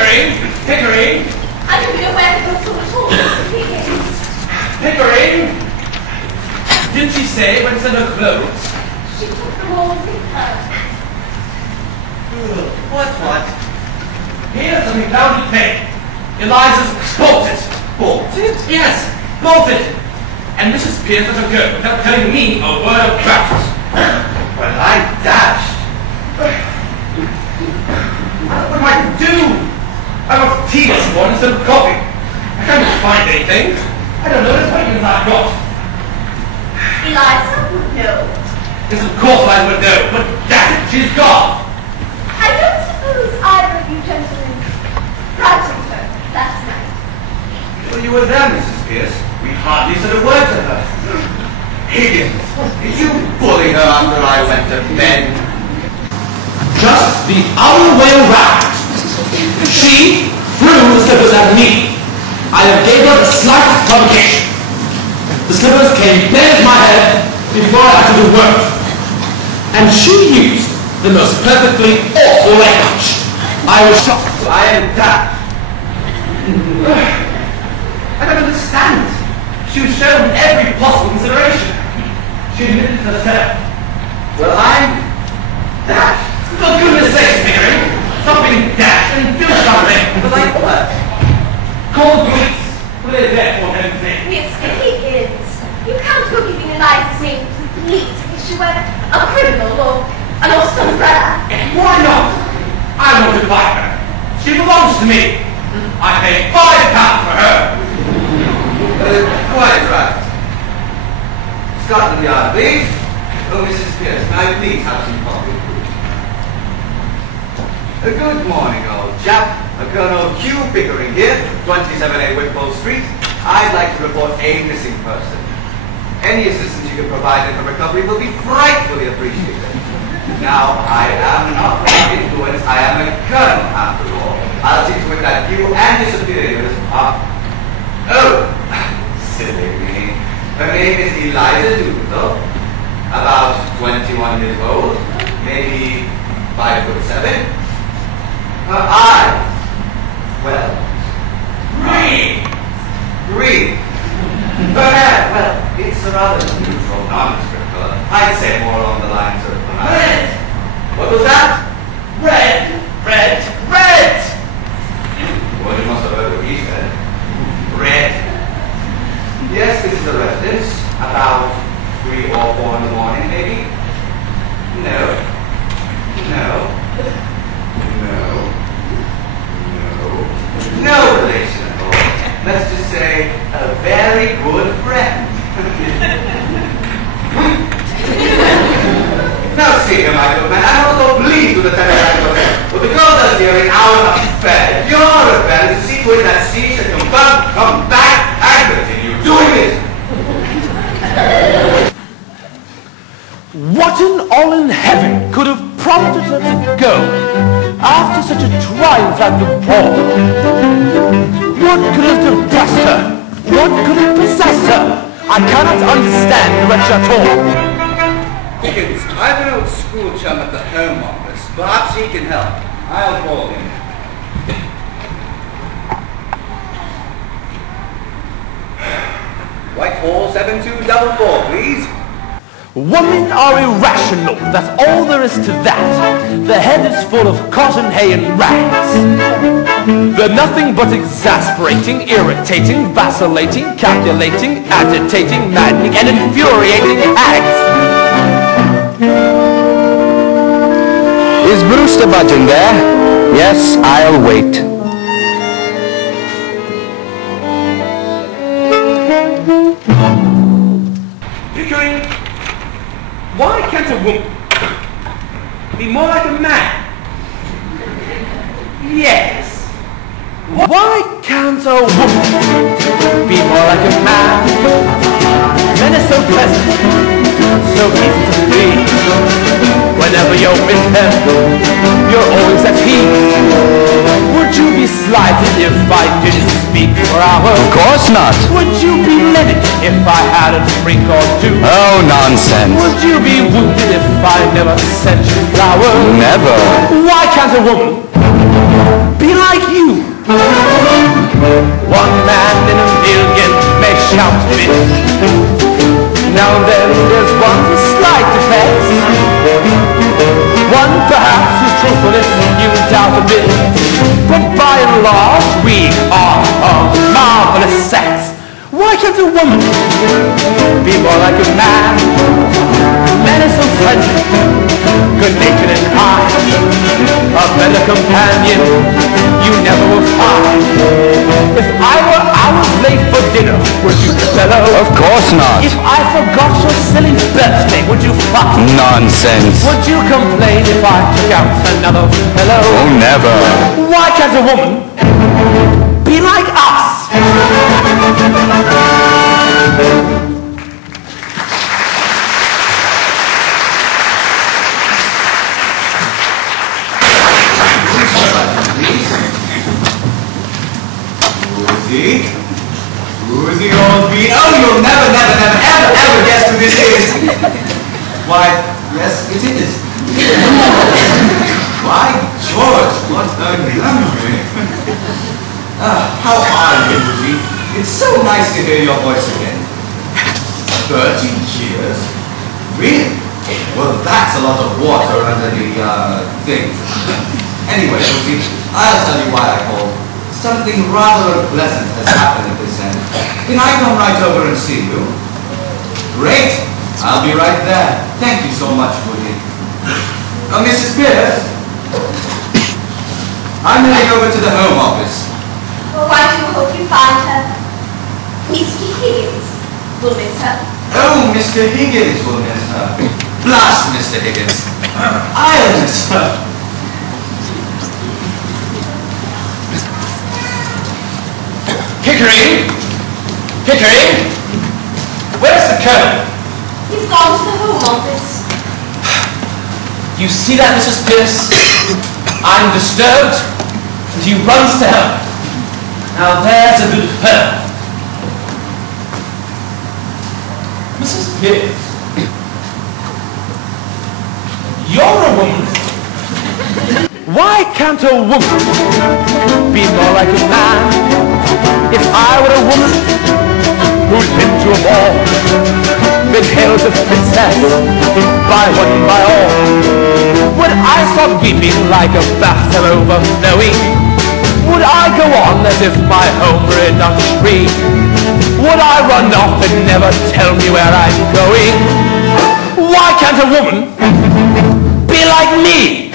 Pickering! Pickering! I don't know where to go to at all, Mr. Higgins. Pickering! Didn't she say when to send her clothes? She took them all with her. What? Here's something loud and clear. Eliza's bolted. Bolted? Yes, bolted. And Mrs. Pierce let her go without telling me a word about it. Well, I dashed. What am I to do? I got tea this morning instead of coffee. I can't find anything. I don't know what appointments I've got. Eliza would know. Yes, of course I would know, but damn it, she's gone. I don't suppose either of you gentlemen frightened her last night. Well, you were there, Mrs. Pierce. We hardly said a word to her. Higgins, did you bully her after I went to bed? Just the other way around. She threw the slippers at me. I gave her the slightest provocation. The slippers came dead at my head before I had to do work. And she used the most perfectly awful language. I was shocked. I am that. I don't understand. She was shown every possible consideration. She admitted to herself. Well, I'm dashed. For goodness sake, Pickering, stop being dashed and do something. But like what? Call the police. Well, they're there for everything. Mr. Higgins, you can't go giving Eliza's name to the police because she were a criminal or a lost umbrella. Why not? I want to buy her. She belongs to me. I pay £5 for her. Quite right. Scotland Yard, please. Oh, Mrs. Pierce, may I please have some coffee? Good morning, old chap. Colonel Q. Pickering here, 27A Whitwell Street. I'd like to report a missing person. Any assistance you can provide in her recovery will be frightfully appreciated. Now, I am not influenced. I am a colonel, after all. I'll see to it that you and your superiors are... Oh, silly me. Her name is Eliza Doolittle. About 21 years old. Maybe 5'7". Her eyes. Well, green. Her hair, well, it's a rather neutral, nondescript color. I'd say more along the lines of red. What was that? Red. Well, you must have heard what he said. Red. Yes, this is a residence. About 3 or 4 in the morning, maybe. No relation at all. Let's just say a very good friend. Now see here, my good man, I'm also pleased with the telegram. What the girl does here is our affair. Your affair is to see to it that she should come back and continue doing it. What in all in heaven could have prompted her to go after such a triumph at the ball? What could have depressed her? What could have possessed her? I cannot understand the wretch at all. Higgins, I've an old school chum at the Home Office. Perhaps he can help. I'll call him. Whitehall 7244, please. Women are irrational, that's all there is to that. The head is full of cotton, hay and rags. They're nothing but exasperating, irritating, vacillating, calculating, agitating, maddening, and infuriating hags. Is Brewster budging there? Yes, I'll wait. Pickering, why can't a woman be more like a man? Yes. Why can't a woman be more like a man? Men are so pleasant, so easy to please. Whenever you're with them, you're always at ease. Would you be slighted if I didn't speak for hours? Of course not. Would you be livid if I had a drink or two? Oh, nonsense. Would you be wounded if I never sent you flowers? Never. Why can't a woman be like like you. One man in a million may shout a bit. Now and then there's one with slight defects. One perhaps whose truthfulness you doubt a bit. But by and large we are a marvelous sex. Why can't a woman be more like a man? Men are so friendly, good-natured and kind. A better companion you never will find. If I were hours late for dinner, would you fellow? Of course not. If I forgot your silly birthday, would you fuck? Nonsense. Would you complain if I took out another fellow? Oh, never. Why can't a woman be like us? Who's the old bean? Oh, you'll never, ever guess who this is. Why, yes, it is. By George, what a memory. How are you, Ruby? It's so nice to hear your voice again. 30 years? Really? Well, that's a lot of water under the, thing. Anyway, Ruby, I'll tell you why I called. Something rather pleasant has happened at this end. Can I come right over and see you? Great! I'll be right there. Thank you so much, Woody. Mrs. Pierce? I'm heading over to the Home Office. Well, I do hope you find her. Mr. Higgins will miss her. Oh, Mr. Higgins will miss her. Blast Mr. Higgins. I'll miss her. Pickering! Pickering! Where's the Colonel? He's gone to the Home Office. You see that, Mrs. Pierce? I'm disturbed, and he runs to help. Now there's a good fellow. Mrs. Pierce, you're a woman. Why can't a woman be more like a man? If I were a woman who'd been to a ball, been hailed as a princess by one and by all, would I stop weeping like a bathtub overflowing? Would I go on as if my home were in a tree? Would I run off and never tell me where I'm going? Why can't a woman be like me?